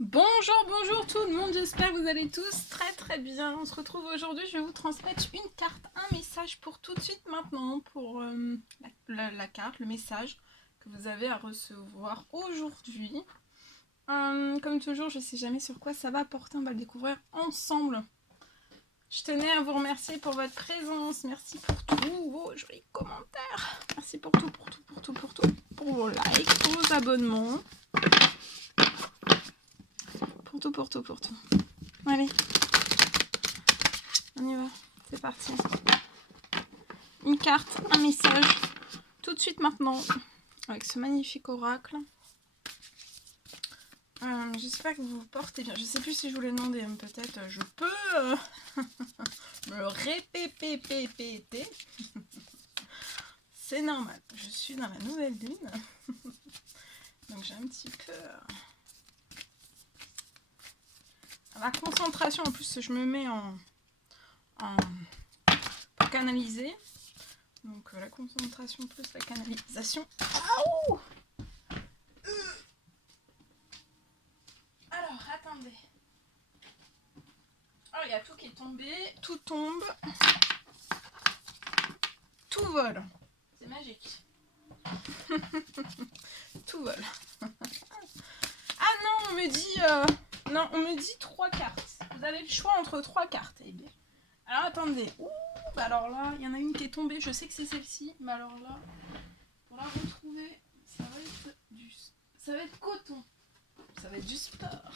Bonjour, bonjour tout le monde, j'espère que vous allez tous très bien. On se retrouve aujourd'hui, je vais vous transmettre une carte, un message pour tout de suite maintenant, pour la carte, le message que vous avez à recevoir aujourd'hui. Comme toujours, je ne sais jamais sur quoi ça va porter, on va le découvrir ensemble. Je tenais à vous remercier pour votre présence, merci pour tous vos jolis commentaires, merci pour tout, pour vos likes, pour vos abonnements. Pour tout. Allez, on y va, c'est parti. Une carte, un message, tout de suite maintenant, avec ce magnifique oracle. J'espère que vous vous portez bien. Je sais plus si je vous l'ai demandé, peut-être je peux me répéter. C'est normal, je suis dans la nouvelle lune. Donc j'ai un petit peu... la concentration, en plus je me mets pour canaliser. Donc la concentration plus la canalisation. Aouh! Alors, attendez. Oh, il y a tout qui est tombé. Tout tombe. Tout vole. C'est magique. Tout vole. Ah non, on me dit... non, on me dit 3 cartes. Vous avez le choix entre 3 cartes. Eh bien. Alors, attendez. Ouh, bah alors là, il y en a une qui est tombée. Je sais que c'est celle-ci. Mais alors là, pour la retrouver, ça va être coton. Ça va être du sport.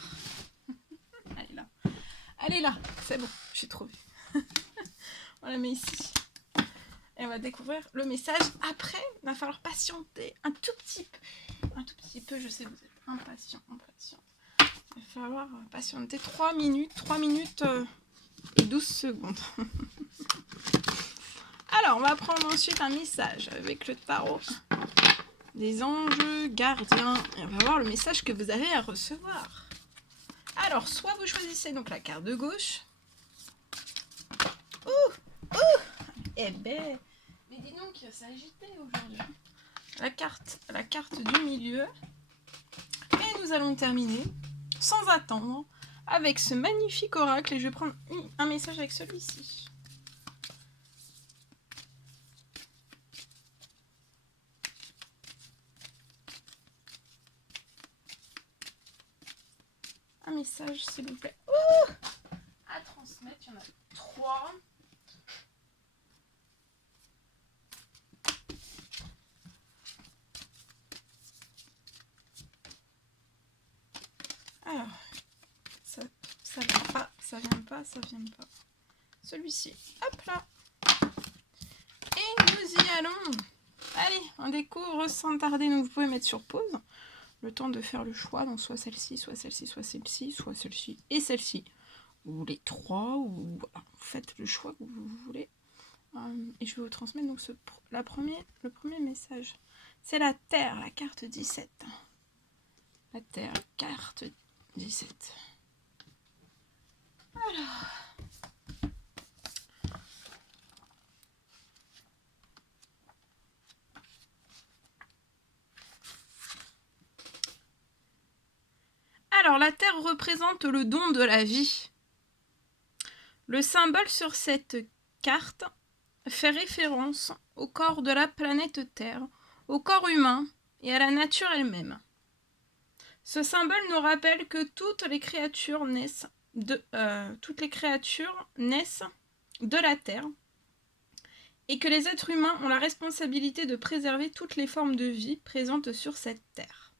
Elle est là, c'est bon, j'ai trouvé. On la met ici. Et on va découvrir le message. Après, il va falloir patienter un tout petit peu. Je sais que vous êtes impatient. Il va falloir patienter 3 minutes et 12 secondes. Alors, on va prendre ensuite un message avec le tarot des anges gardiens. Et on va voir le message que vous avez à recevoir. Alors, soit vous choisissez donc la carte de gauche. Eh ben, mais dis donc, c'est agité aujourd'hui. La carte du milieu. Et nous allons terminer, sans attendre, avec ce magnifique oracle. Et je vais prendre un message avec celui-ci. Un message, s'il vous plaît. Ouh, à transmettre, il y en a 3. Alors, ça vient pas. Celui-ci, hop là. Et nous y allons. Allez, on découvre sans tarder. Donc vous pouvez mettre sur pause le temps de faire le choix. Donc soit celle-ci, soit celle-ci, soit celle-ci, soit celle-ci et celle-ci. Ou les 3, ou voilà, vous faites le choix que vous voulez. Et je vais vous transmettre donc le premier message. C'est la Terre, la carte 17. La Terre, carte 17. Alors, la Terre représente le don de la vie. Le symbole sur cette carte fait référence au corps de la planète Terre, au corps humain et à la nature elle-même. Ce symbole nous rappelle que toutes les créatures naissent de la Terre et que les êtres humains ont la responsabilité de préserver toutes les formes de vie présentes sur cette Terre.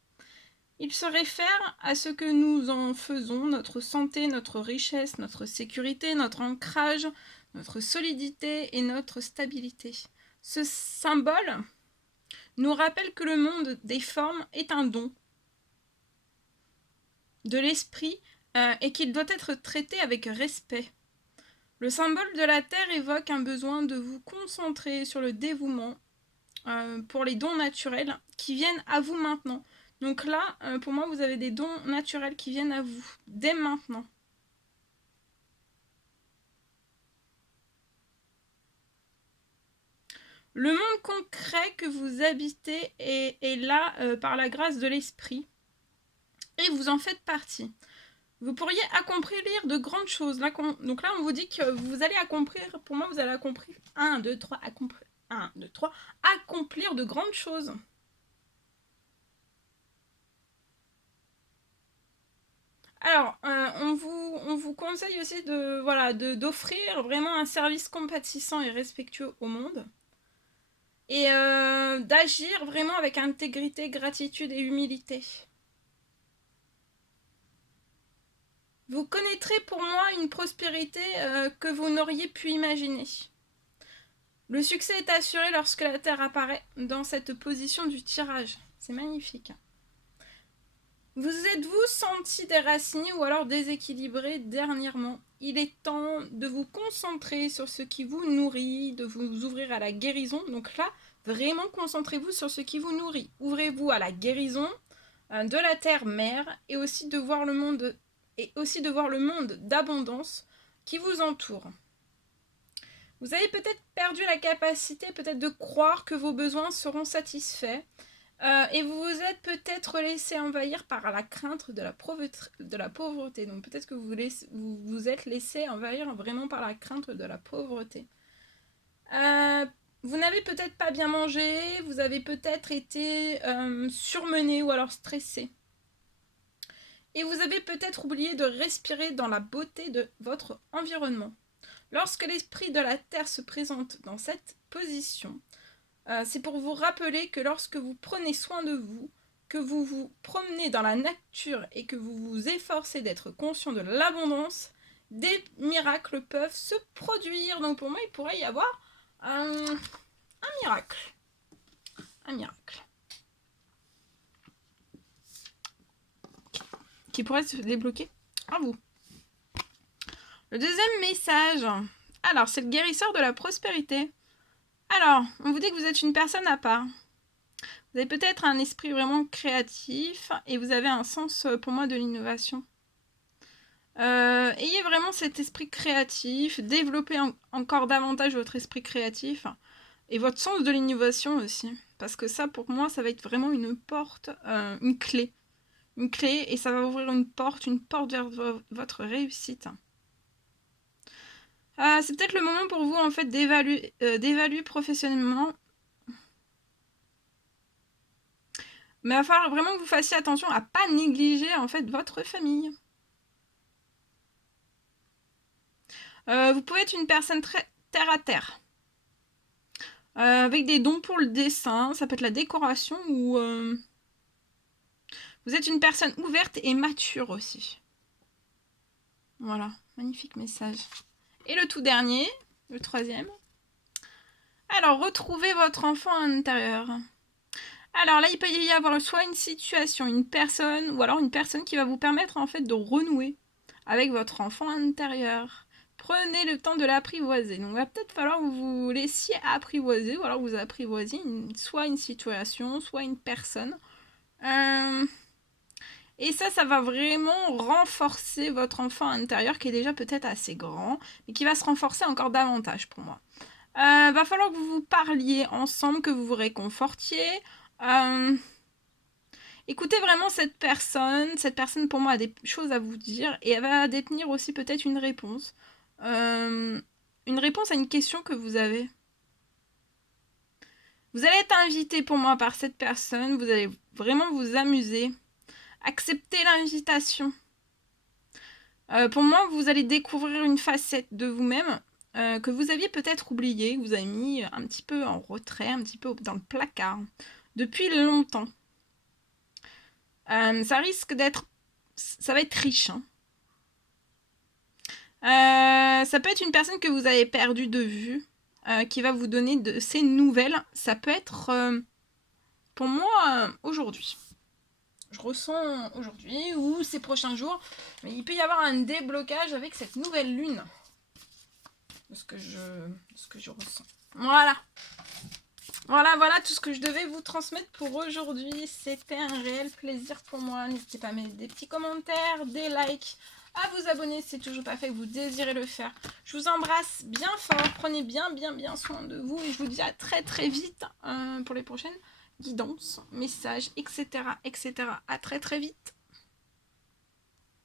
Il se réfère à ce que nous en faisons, notre santé, notre richesse, notre sécurité, notre ancrage, notre solidité et notre stabilité. Ce symbole nous rappelle que le monde des formes est un don de l'esprit et qu'il doit être traité avec respect. Le symbole de la Terre évoque un besoin de vous concentrer sur le dévouement pour les dons naturels qui viennent à vous maintenant. Donc là, pour moi, vous avez des dons naturels qui viennent à vous, dès maintenant. Le monde concret que vous habitez est là par la grâce de l'esprit, et vous en faites partie. Vous pourriez accomplir de grandes choses. Là, donc là, on vous dit que vous allez accomplir, pour moi, vous allez accomplir 1, 2, 3, accomplir de grandes choses. Alors, on vous conseille aussi d'offrir vraiment un service compatissant et respectueux au monde. Et d'agir vraiment avec intégrité, gratitude et humilité. Vous connaîtrez pour moi une prospérité que vous n'auriez pu imaginer. Le succès est assuré lorsque la Terre apparaît dans cette position du tirage. C'est magnifique. Vous êtes-vous senti déraciné ou alors déséquilibré dernièrement? Il est temps de vous concentrer sur ce qui vous nourrit, de vous ouvrir à la guérison. Donc là, vraiment concentrez-vous sur ce qui vous nourrit. Ouvrez-vous à la guérison de la terre-mère et aussi de voir le monde d'abondance qui vous entoure. Vous avez peut-être perdu la capacité de croire que vos besoins seront satisfaits et vous vous êtes peut-être laissé envahir par la crainte de la pauvreté. Donc peut-être que vous vous êtes laissé envahir vraiment par la crainte de la pauvreté. Vous n'avez peut-être pas bien mangé, vous avez peut-être été surmené ou alors stressé. Et vous avez peut-être oublié de respirer dans la beauté de votre environnement. Lorsque l'esprit de la Terre se présente dans cette position, c'est pour vous rappeler que lorsque vous prenez soin de vous, que vous vous promenez dans la nature et que vous vous efforcez d'être conscient de l'abondance, des miracles peuvent se produire. Donc pour moi, il pourrait y avoir un miracle. Un miracle. Qui pourrait se débloquer à vous. Le deuxième message. Alors, c'est le guérisseur de la prospérité. Alors, on vous dit que vous êtes une personne à part. Vous avez peut-être un esprit vraiment créatif et vous avez un sens, pour moi, de l'innovation. Ayez vraiment cet esprit créatif, développez encore davantage votre esprit créatif et votre sens de l'innovation aussi. Parce que ça, pour moi, ça va être vraiment une porte, une clé. Une clé et ça va ouvrir une porte vers votre réussite. C'est peut-être le moment pour vous en fait d'évaluer professionnellement. Mais il va falloir vraiment que vous fassiez attention à ne pas négliger en fait votre famille. Vous pouvez être une personne très terre à terre. Avec des dons pour le dessin, ça peut être la décoration ou... Vous êtes une personne ouverte et mature aussi. Voilà, magnifique message. Et le tout dernier, le troisième. Alors, retrouvez votre enfant intérieur. Alors là, il peut y avoir soit une situation, une personne, ou alors une personne qui va vous permettre en fait de renouer avec votre enfant intérieur. Prenez le temps de l'apprivoiser. Donc, il va peut-être falloir que vous laissiez apprivoiser, ou alors vous apprivoisiez soit une situation, soit une personne. Et ça va vraiment renforcer votre enfant intérieur qui est déjà peut-être assez grand, mais qui va se renforcer encore davantage pour moi. Va falloir que vous vous parliez ensemble, que vous vous réconfortiez. Écoutez vraiment cette personne. Cette personne pour moi a des choses à vous dire et elle va détenir aussi peut-être une réponse. Une réponse à une question que vous avez. Vous allez être invité pour moi par cette personne. Vous allez vraiment vous amuser. Acceptez l'invitation. Pour moi, vous allez découvrir une facette de vous-même que vous aviez peut-être oubliée, que vous avez mis un petit peu en retrait, un petit peu dans le placard, depuis longtemps. Ça risque d'être... Ça va être riche. Ça peut être une personne que vous avez perdue de vue, qui va vous donner de ces nouvelles. Ça peut être, pour moi, aujourd'hui. Je ressens aujourd'hui ou ces prochains jours, mais il peut y avoir un déblocage avec cette nouvelle lune de ce que je ressens. Voilà tout ce que je devais vous transmettre pour aujourd'hui. C'était un réel plaisir pour moi. N'hésitez pas à mettre des petits commentaires, des likes, à vous abonner si c'est toujours pas fait, que vous désirez le faire. Je vous embrasse bien fort, prenez bien soin de vous et je vous dis à très vite pour les prochaines guidance, messages, etc. À très vite.